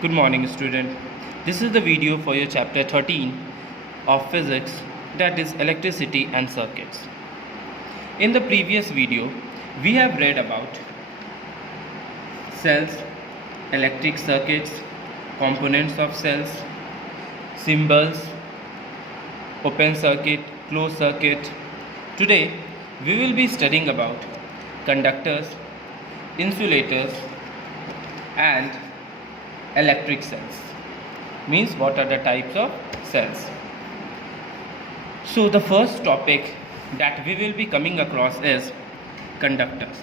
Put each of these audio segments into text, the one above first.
Good morning, student. This is the video for your chapter 13 of physics, that is electricity and circuits. In the previous video, we have read about cells, electric circuits, components of cells, symbols, open circuit, closed circuit. Today, we will be studying about conductors, insulators, and electric cells. Means what are the types of cells. So the first topic that we will be coming across is conductors.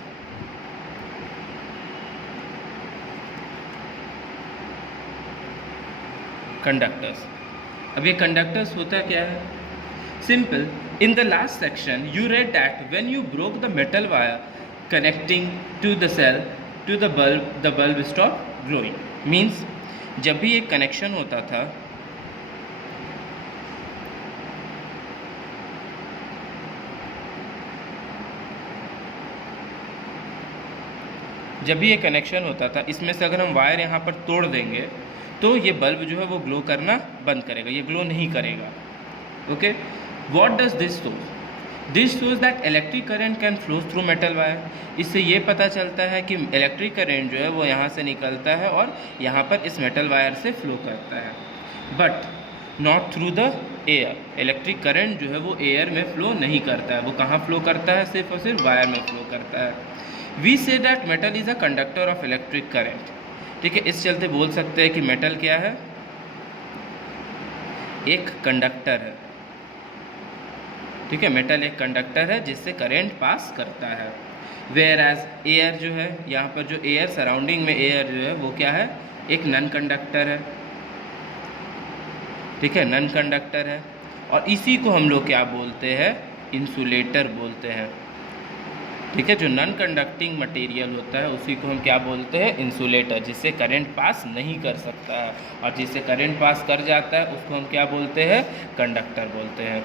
Conductors. अब ये conductors होता क्या है? Simple. In the last section, you read that when you broke the metal wire connecting to the cell to the bulb stopped growing. Means जब भी एक connection होता था इसमें से अगर हम वायर यहाँ पर तोड़ देंगे तो ये बल्ब जो है वो ग्लो करना बंद करेगा, ये ग्लो नहीं करेगा. Okay, what does this show? This shows that electric current can flow through metal wire. इससे ये पता चलता है कि इलेक्ट्रिक करंट जो है वो यहाँ से निकलता है और यहाँ पर इस मेटल वायर से फ्लो करता है, but not through the air. Electric current जो है वो एयर में फ्लो नहीं करता है, वो कहाँ फ्लो करता है? सिर्फ और सिर्फ वायर में फ्लो करता है. We say that metal is a conductor of electric current. ठीक है, इस चलते बोल सकते हैं कि मेटल क्या है? एक कंडक्टर है. ठीक है, मेटल एक कंडक्टर है जिससे करंट पास करता है. वेयर एज एयर जो है, यहाँ पर जो एयर सराउंडिंग में एयर जो है वो क्या है? एक नॉन कंडक्टर है. ठीक है, नॉन कंडक्टर है. और इसी को हम लोग क्या बोलते हैं? इंसुलेटर बोलते हैं. ठीक है, जो नॉन कंडक्टिंग मटेरियल होता है उसी को हम क्या बोलते हैं? इंसुलेटर. जिससे करंट पास नहीं कर सकता है, और जिससे करंट पास कर जाता है उसको हम क्या बोलते हैं? कंडक्टर बोलते हैं.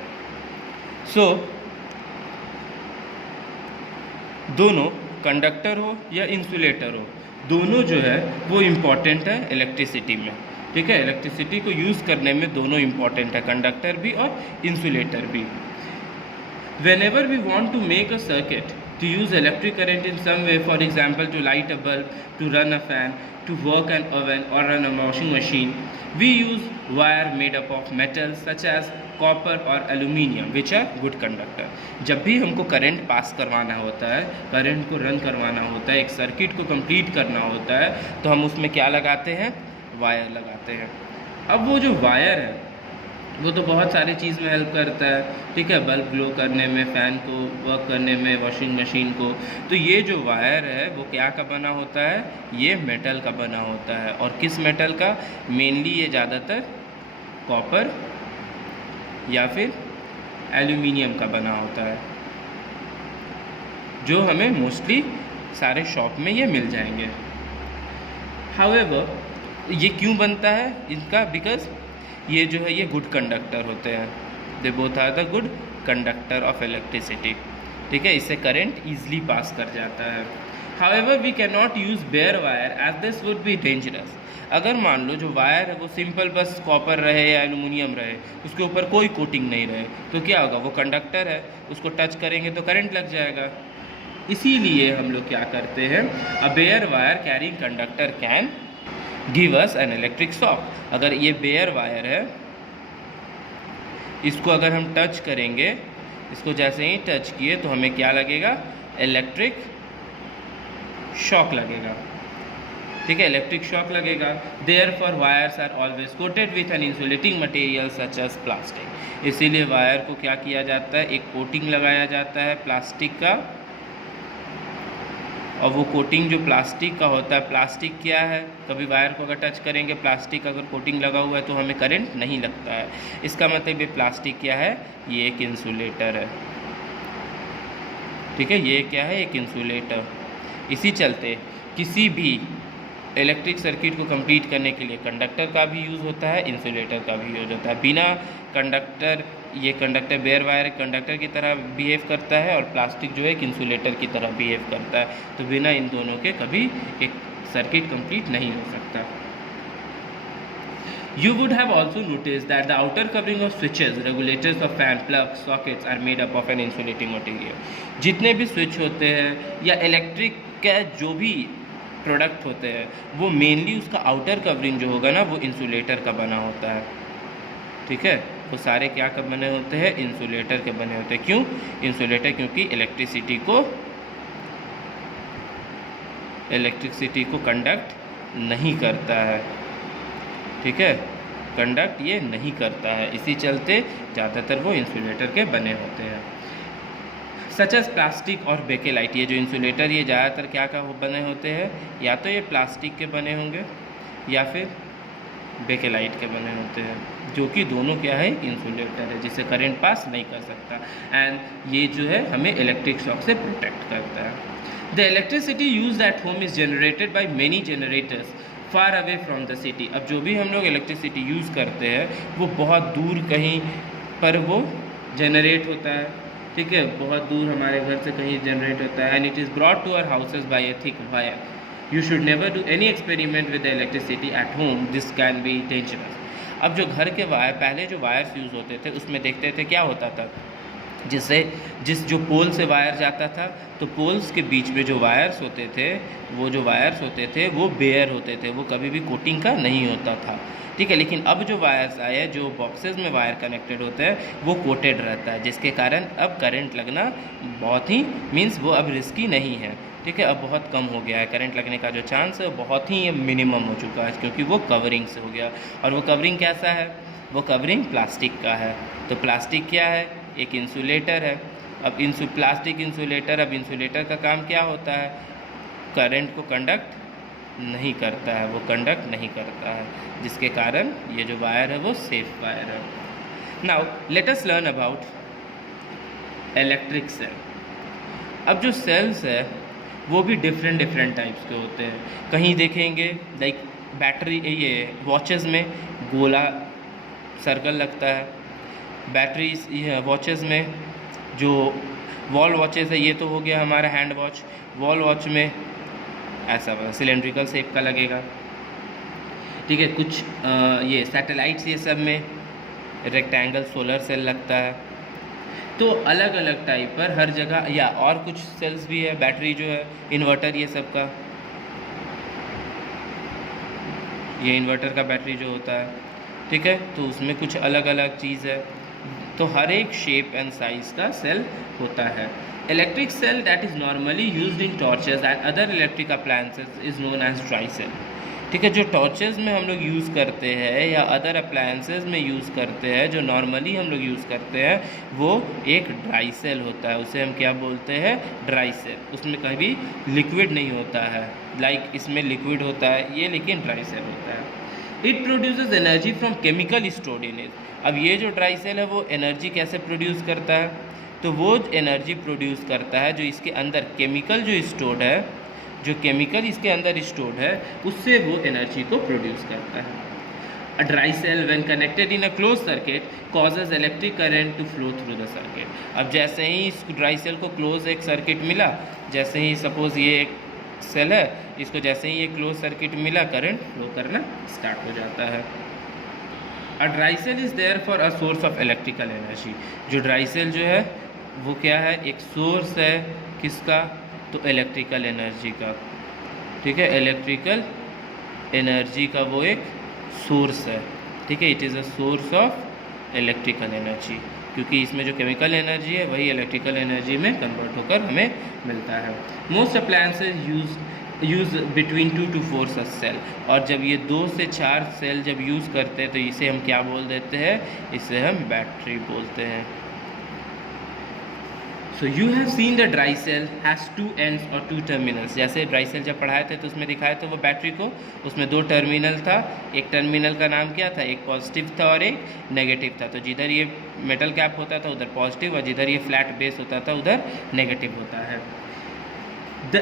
सो दोनों कंडक्टर हो या इंसुलेटर हो, दोनों जो है वो इम्पॉर्टेंट है इलेक्ट्रिसिटी में. ठीक है, इलेक्ट्रिसिटी को यूज़ करने में दोनों इम्पॉर्टेंट है, कंडक्टर भी और इंसुलेटर भी. Whenever we want to make a circuit, to use electric current in some way, for example to light a bulb, to run a fan, to work an oven or run a washing machine, we use wire made up of metals such as copper or aluminium which are good conductor. जब भी हमको current pass करवाना होता है, current को run करवाना होता है, एक सर्किट को कंप्लीट करना होता है, तो हम उसमें क्या लगाते हैं? वायर लगाते हैं. अब वो जो वायर है वो तो बहुत सारी चीज़ में हेल्प करता है. ठीक है, बल्ब ग्लो करने में, फ़ैन को वर्क करने में, वॉशिंग मशीन को. तो ये जो वायर है वो क्या का बना होता है? ये मेटल का बना होता है. और किस मेटल का? मेनली ये ज़्यादातर कॉपर या फिर एल्यूमिनियम का बना होता है, जो हमें मोस्टली सारे शॉप में ये मिल जाएंगे. हाउएवर, ये क्यों बनता है इनका? बिकॉज ये जो है ये गुड कंडक्टर होते हैं. They both are the good conductor of electricity. ठीक है, इससे करंट ईजिली पास कर जाता है. However we can not use bare wire as this would be dangerous. अगर मान लो जो वायर है वो सिंपल बस कॉपर रहे या एल्यूमिनियम रहे, उसके ऊपर कोई कोटिंग नहीं रहे, तो क्या होगा? वो कंडक्टर है, उसको टच करेंगे तो करंट लग जाएगा. इसीलिए हम लोग क्या करते हैं? A bare wire carrying conductor can give us an electric shock. अगर ये बेयर वायर है, इसको अगर हम टच करेंगे, इसको जैसे ही टच किए तो हमें क्या लगेगा? इलेक्ट्रिक शॉक लगेगा. ठीक है, इलेक्ट्रिक शॉक लगेगा. Therefore wires are always coated with an insulating material such as plastic. इसीलिए वायर को क्या किया जाता है? एक कोटिंग लगाया जाता है प्लास्टिक का. और वो कोटिंग जो प्लास्टिक का होता है, प्लास्टिक क्या है? कभी वायर को अगर टच करेंगे, प्लास्टिक अगर कोटिंग लगा हुआ है तो हमें करंट नहीं लगता है. इसका मतलब ये प्लास्टिक क्या है? ये एक इंसुलेटर है. ठीक है, ये क्या है? एक इंसुलेटर. इसी चलते किसी भी इलेक्ट्रिक सर्किट को कंप्लीट करने के लिए कंडक्टर का भी यूज़ होता है, इंसुलेटर का भी यूज़ होता है. बिना कंडक्टर, ये कंडक्टर बेयर वायर कंडक्टर की तरह बिहेव करता है और प्लास्टिक जो है एक इंसुलेटर की तरह बिहेव करता है. तो बिना इन दोनों के कभी एक सर्किट कंप्लीट नहीं हो सकता. You would have also noticed that the outer covering of switches, regulators of fan, plugs, sockets are made up of an insulating material. जितने भी स्विच होते हैं या इलेक्ट्रिक का जो भी प्रोडक्ट होते हैं वो मेनली उसका आउटर कवरिंग जो होगा ना वो इंसुलेटर का बना होता है, ठीक है। वो सारे क्या का बने होते हैं, इंसुलेटर के बने होते हैं। क्यों इंसुलेटर? क्योंकि इलेक्ट्रिसिटी को कंडक्ट नहीं करता है, ठीक है, कंडक्ट ये नहीं करता है, इसी चलते ज़्यादातर वो इंसुलेटर के बने होते हैं। सच एज प्लास्टिक और बेकेलाइट, ये जो इंसुलेटर ये ज़्यादातर क्या का बने होते हैं, या तो ये प्लास्टिक के बने होंगे या फिर बेकेलाइट के बने होते हैं, जो कि दोनों क्या है, इंसुलेटर है जिससे करंट पास नहीं कर सकता, एंड ये जो है हमें इलेक्ट्रिक शॉक से प्रोटेक्ट करता है। The electricity used at home is generated by many generators far away from the city. अब जो भी हम लोग इलेक्ट्रिसिटी यूज़ करते हैं वो बहुत दूर कहीं पर वो जनरेट होता है, ठीक है, बहुत दूर हमारे घर से कहीं जनरेट होता है, and it is brought to our houses by a thick wire. You should never do any experiment with the electricity at home, this can be dangerous. अब जो घर के वायर, पहले जो वायर्स यूज़ होते थे उसमें देखते थे क्या होता था, जो पोल से वायर जाता था तो पोल्स के बीच में जो वायर्स होते थे वो बेयर होते थे, वो कभी भी कोटिंग का नहीं होता था, ठीक है। लेकिन अब जो वायर्स आए हैं, जो बॉक्सेस में वायर कनेक्टेड होते हैं वो कोटेड रहता है, जिसके कारण अब करंट लगना बहुत ही वो अब रिस्की नहीं है, ठीक है। अब बहुत कम हो गया है करंट लगने का जो चांस है, बहुत ही मिनिमम हो चुका है, क्योंकि वो कवरिंग से हो गया। और वो कवरिंग कैसा है, वो कवरिंग प्लास्टिक का है। तो प्लास्टिक क्या है, एक इंसुलेटर है। अब प्लास्टिक इंसुलेटर, अब इंसुलेटर का काम क्या होता है, करंट को कंडक्ट नहीं करता है, वो कंडक्ट नहीं करता है, जिसके कारण ये जो वायर है वो सेफ वायर है। Now let us learn about electric cell. अब जो सेल्स है वो भी डिफरेंट टाइप्स के होते हैं। कहीं देखेंगे लाइक बैटरी, ये वॉचेस में गोला सर्कल लगता है, बैटरीज वॉचेस में जो वॉल वॉचेस है, ये तो हो गया हमारा हैंड वॉच, वॉल वॉच में ऐसा सिलेंड्रिकल शेप का लगेगा, ठीक है। कुछ ये सैटेलाइट्स, ये सब में रेक्टेंगल सोलर सेल लगता है। तो अलग अलग टाइप पर हर जगह, या और कुछ सेल्स भी है, बैटरी जो है, इन्वर्टर, ये सब का, ये इन्वर्टर का बैटरी जो होता है, ठीक है। तो उसमें कुछ अलग अलग चीज़ है, तो हर एक शेप एंड साइज़ का सेल होता है। Electric cell that is normally used in torches and other electric appliances is known as dry cell, ठीक है। जो टॉर्चेस में हम लोग यूज़ करते हैं या अदर अप्लायंसेस में यूज़ करते हैं, जो नॉर्मली हम लोग यूज़ करते हैं, वो एक ड्राई सेल होता है, उसे हम क्या बोलते हैं, ड्राई सेल। उसमें कभी लिक्विड नहीं होता है, लाइक इसमें लिक्विड होता है ये, लेकिन ड्राई सेल होता है। It produces energy from chemical stored in it. अब ये जो ड्राई सेल है वो एनर्जी कैसे प्रोड्यूस करता है, तो वो एनर्जी प्रोड्यूस करता है जो इसके अंदर केमिकल जो स्टोर्ड है, जो केमिकल इसके अंदर स्टोर्ड है, उससे वो एनर्जी को प्रोड्यूस करता है। A dry cell when connected in a close circuit causes electric current to flow through the circuit. अब जैसे ही इस ड्राई सेल को क्लोज एक सर्किट मिला, जैसे ही सपोज ये एक सेल है, इसको जैसे ही ये क्लोज सर्किट मिला, करंट फ्लो करना स्टार्ट हो जाता है। A dry cell is therefore a source of electrical energy. जो ड्राई सेल जो है वो क्या है, एक सोर्स है किसका, तो इलेक्ट्रिकल एनर्जी का, ठीक है। इलेक्ट्रिकल एनर्जी का वो एक सोर्स है, ठीक है। It is a source of electrical energy, क्योंकि इसमें जो केमिकल एनर्जी है वही इलेक्ट्रिकल एनर्जी में कन्वर्ट होकर हमें मिलता है। Most appliances use between 2 to 4 such cell. और जब ये 2 से 4 सेल जब यूज़ करते हैं तो इसे हम क्या बोल देते हैं, इसे हम बैटरी बोलते हैं। So you have seen the dry cell has 2 ends और 2 terminals। जैसे ड्राई सेल जब पढ़ाए थे तो उसमें दिखाया था वो बैटरी को, उसमें 2 टर्मिनल था। एक टर्मिनल का नाम क्या था, एक पॉजिटिव था और एक नेगेटिव था। तो जिधर ये मेटल कैप होता था उधर पॉजिटिव, और जिधर ये फ्लैट बेस होता था उधर नेगेटिव होता है। The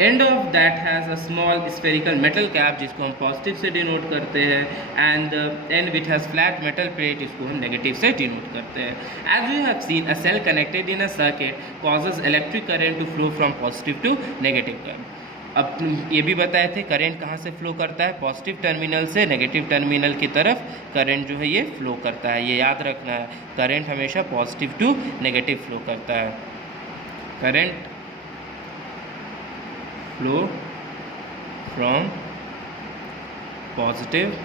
end of that has a small spherical metal cap, जिसको हम पॉजिटिव से डिनोट करते हैं, and the end which has flat metal plate, इसको हम नेगेटिव से डिनोट करते हैं। As you have seen, a cell connected in a circuit causes electric current to flow from positive to negative current. अब ये भी बताए थे करंट कहाँ से फ्लो करता है, पॉजिटिव टर्मिनल से नेगेटिव टर्मिनल की तरफ करंट जो है ये फ्लो करता है। ये याद रखना है, करंट हमेशा पॉजिटिव टू नेगेटिव फ्लो करता है। Current flow from positive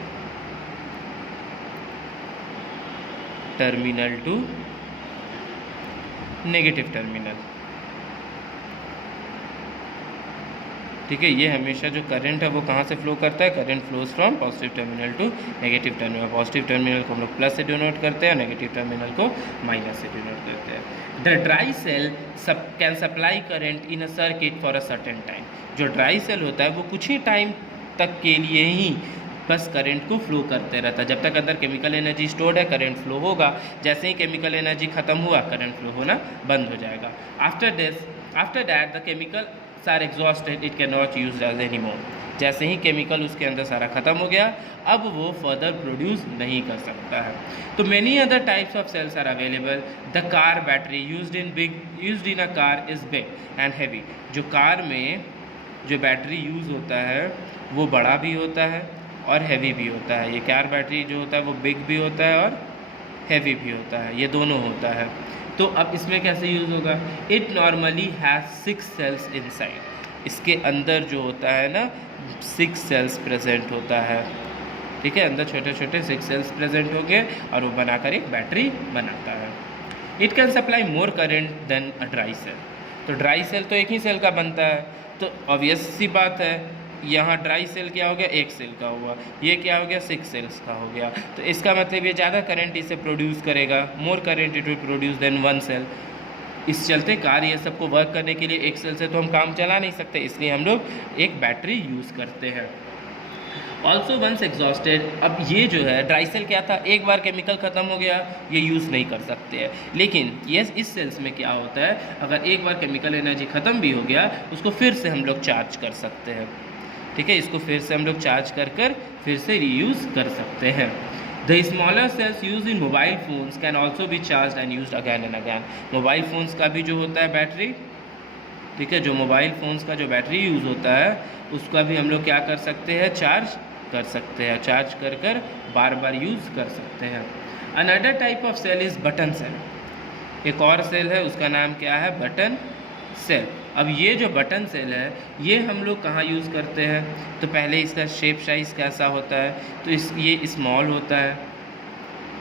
terminal to negative terminal. ठीक है, ये हमेशा जो करंट है वो कहाँ से फ्लो करता है, current flows from positive terminal to negative terminal. Positive terminal को हम लोग प्लस से डिनोट करते हैं और नेगेटिव टर्मिनल को माइनस से डिनोट करते हैं। The dry cell can supply current in a circuit for a certain time. जो ड्राई सेल होता है वो कुछ ही टाइम तक के लिए ही बस करंट को फ्लो करते रहता है। जब तक अंदर केमिकल एनर्जी स्टोर्ड है करंट फ्लो होगा, जैसे ही केमिकल एनर्जी खत्म हुआ करंट फ्लो होना बंद हो जाएगा। After that the chemical are exhausted, it can not use as any more. जैसे ही केमिकल उसके अंदर सारा खत्म हो गया, अब वो फर्दर प्रोड्यूस नहीं कर सकता है। तो many other types of cells are available. The car battery used in a car is big and heavy. जो कार में जो बैटरी यूज़ होता है वो बड़ा भी होता है और हैवी भी होता है। ये कार बैटरी जो होता है वो बिग भी होता है और हैवी भी होता है, ये दोनों होता है। तो अब इसमें कैसे यूज़ होगा, it normally has 6 cells inside. इसके अंदर जो होता है ना 6 सेल्स प्रेजेंट होता है। ठीक है, अंदर छोटे छोटे 6 सेल्स प्रेजेंट होंगे और वो बनाकर एक बैटरी बनाता है। It can supply more current than a dry cell. तो ड्राई सेल तो एक ही सेल का बनता है, तो ऑब्वियस सी बात है यहाँ ड्राई सेल क्या हो गया, एक सेल का हुआ, ये क्या हो गया 6 सेल्स का हो गया। तो इसका मतलब ये ज़्यादा करंट इसे प्रोड्यूस करेगा, more current it will produce than 1 cell. इस चलते कार ये सबको वर्क करने के लिए एक सेल से तो हम काम चला नहीं सकते, इसलिए हम लोग एक बैटरी यूज़ करते हैं। ऑल्सो वंस एग्जॉस्टेड, अब ये जो है ड्राई सेल क्या था, एक बार केमिकल ख़त्म हो गया ये यूज़ नहीं कर सकते हैं। लेकिन ये इस सेल्स में क्या होता है, अगर एक बार केमिकल एनर्जी ख़त्म भी हो गया उसको फिर से हम लोग चार्ज कर सकते हैं। ठीक है, इसको फिर से हम लोग चार्ज कर फिर से रीयूज़ कर सकते हैं। The smaller cells use in mobile phones can also be charge and use again and again. Mobile phones का भी जो होता है बैटरी, ठीक है, जो मोबाइल फ़ोन्स का जो बैटरी यूज़ होता है उसका भी हम लोग क्या कर सकते हैं, चार्ज कर सकते हैं। चार्ज कर बार बार यूज़ कर सकते हैं। Another type of cell is button cell. एक और सेल है उसका नाम क्या है, बटन सेल। अब ये जो बटन सेल है ये हम लोग कहाँ यूज़ करते हैं, तो पहले इसका शेप साइज़ कैसा होता है, तो ये स्मॉल होता है,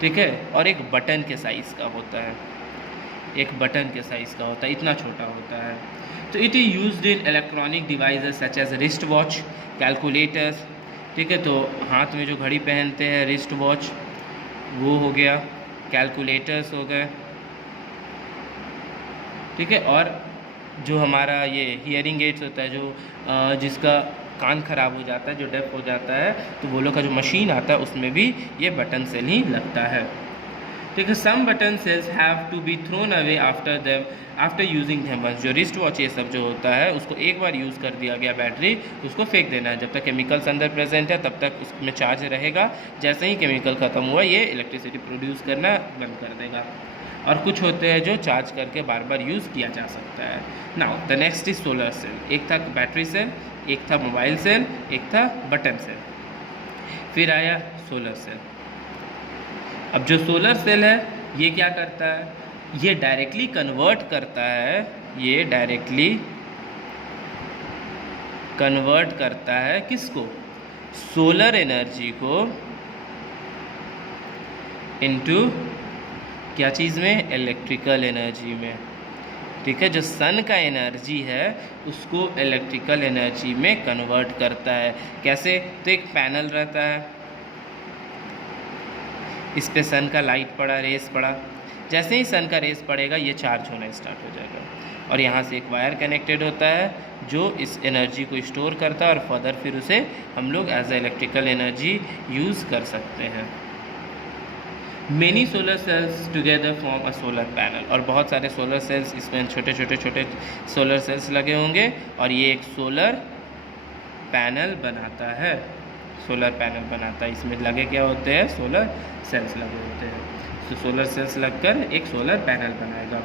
ठीक है, और एक बटन के साइज़ का होता है, एक बटन के साइज़ का होता है, इतना छोटा होता है। तो it is used in electronic devices such as wrist watch, calculators. ठीक है, तो हाथ में जो घड़ी पहनते हैं रिस्ट वॉच वो हो गया, कैलकुलेटर्स हो गए, ठीक है, और जो हमारा ये हियरिंग एड्स होता है, जो जिसका कान ख़राब हो जाता है, जो डेफ हो जाता है, तो वो लोग का जो मशीन आता है उसमें भी ये बटन सेल ही लगता है। ठीक है, some button cells have to be thrown away after using them once. जो रिस्ट वॉच ये सब जो होता है उसको एक बार यूज़ कर दिया गया बैटरी, उसको फेंक देना है। जब तक केमिकल्स अंदर प्रेजेंट है तब तक उसमें चार्ज रहेगा, जैसे ही केमिकल ख़त्म हुआ ये इलेक्ट्रिसिटी प्रोड्यूस करना बंद कर देगा। और कुछ होते हैं जो चार्ज करके बार बार यूज़ किया जा सकता है। Now the next is solar cell. एक था बैटरी सेल, एक था मोबाइल सेल, एक था बटन सेल, फिर आया सोलर सेल। अब जो सोलर सेल है ये क्या करता है, ये डायरेक्टली कन्वर्ट करता है, ये डायरेक्टली कन्वर्ट करता है किसको, सोलर एनर्जी को इनटू क्या चीज़ में, इलेक्ट्रिकल एनर्जी में। ठीक है, जो सन का एनर्जी है उसको इलेक्ट्रिकल एनर्जी में कन्वर्ट करता है। कैसे, तो एक पैनल रहता है, इस पे सन का लाइट पड़ा, रेस पड़ा, जैसे ही सन का रेस पड़ेगा ये चार्ज होना स्टार्ट हो जाएगा और यहाँ से एक वायर कनेक्टेड होता है जो इस एनर्जी को स्टोर करता है और फर्दर फिर उसे हम लोग as a electrical energy use कर सकते हैं। Many solar cells together form a solar panel, और बहुत सारे सोलर सेल्स इसमें छोटे सोलर सेल्स लगे होंगे और ये एक सोलर पैनल बनाता है, सोलर पैनल बनाता है। इसमें लगे क्या होते हैं, सोलर सेल्स लगे होते हैं। तो सोलर सेल्स लगकर एक सोलर पैनल बनाएगा।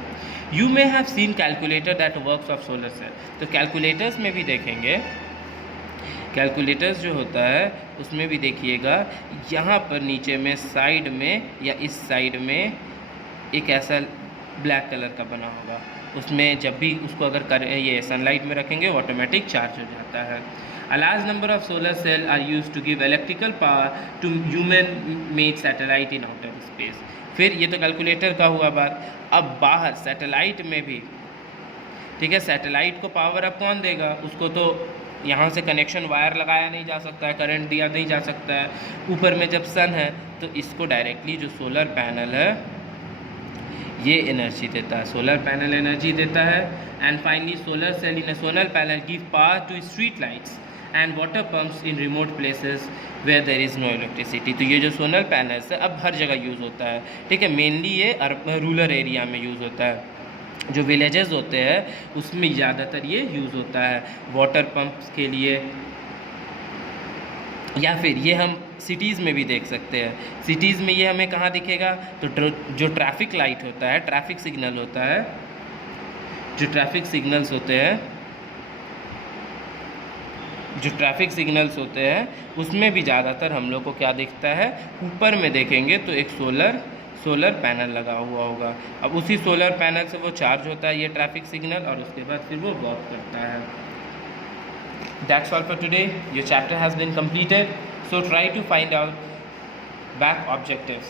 You may have seen calculator that works off solar cell. तो कैलकुलेटर्स में भी देखेंगे कैलकुलेटर्स जो होता है उसमें भी देखिएगा यहाँ पर नीचे में साइड में या इस साइड में एक ऐसा ब्लैक कलर का बना होगा, उसमें जब भी उसको अगर ये सनलाइट में रखेंगे ऑटोमेटिक चार्ज हो जाता है। A large number of solar cells are used to give electrical power to human-made satellite in outer space। फिर ये तो कैलकुलेटर का हुआ बात। अब बाहर सैटेलाइट में भी, ठीक है, सैटेलाइट को पावर अब कौन देगा? उसको तो यहाँ से कनेक्शन वायर लगाया नहीं जा सकता है, करंट दिया नहीं जा सकता है। ऊपर में जब सन है तो इसको डायरेक्टली जो सोलर पैनल है ये एनर्जी देता है, सोलर पैनल एनर्जी देता है। And finally solar cell in a solar panel give power to street lights and water pumps in remote places where there is no electricity. तो ये जो सोलर पैनल्स है अब हर जगह यूज़ होता है, ठीक है। मेनली ये रूरल एरिया में यूज़ होता है, जो विलेजेस होते हैं उसमें ज़्यादातर ये यूज़ होता है वाटर पम्प्स के लिए, या फिर ये हम सिटीज़ में भी देख सकते हैं। सिटीज़ में ये हमें कहाँ दिखेगा? तो जो ट्रैफिक लाइट होता है, ट्रैफिक सिग्नल होता है, जो ट्रैफिक सिग्नल्स होते हैं उसमें भी ज़्यादातर हम लोग को क्या दिखता है? ऊपर में देखेंगे तो एक सोलर पैनल लगा हुआ होगा। अब उसी सोलर पैनल से वो चार्ज होता है ये ट्रैफिक सिग्नल, और उसके बाद फिर वो वर्क करता है। That's all for today. Your chapter has been completed. So try to find out back objectives.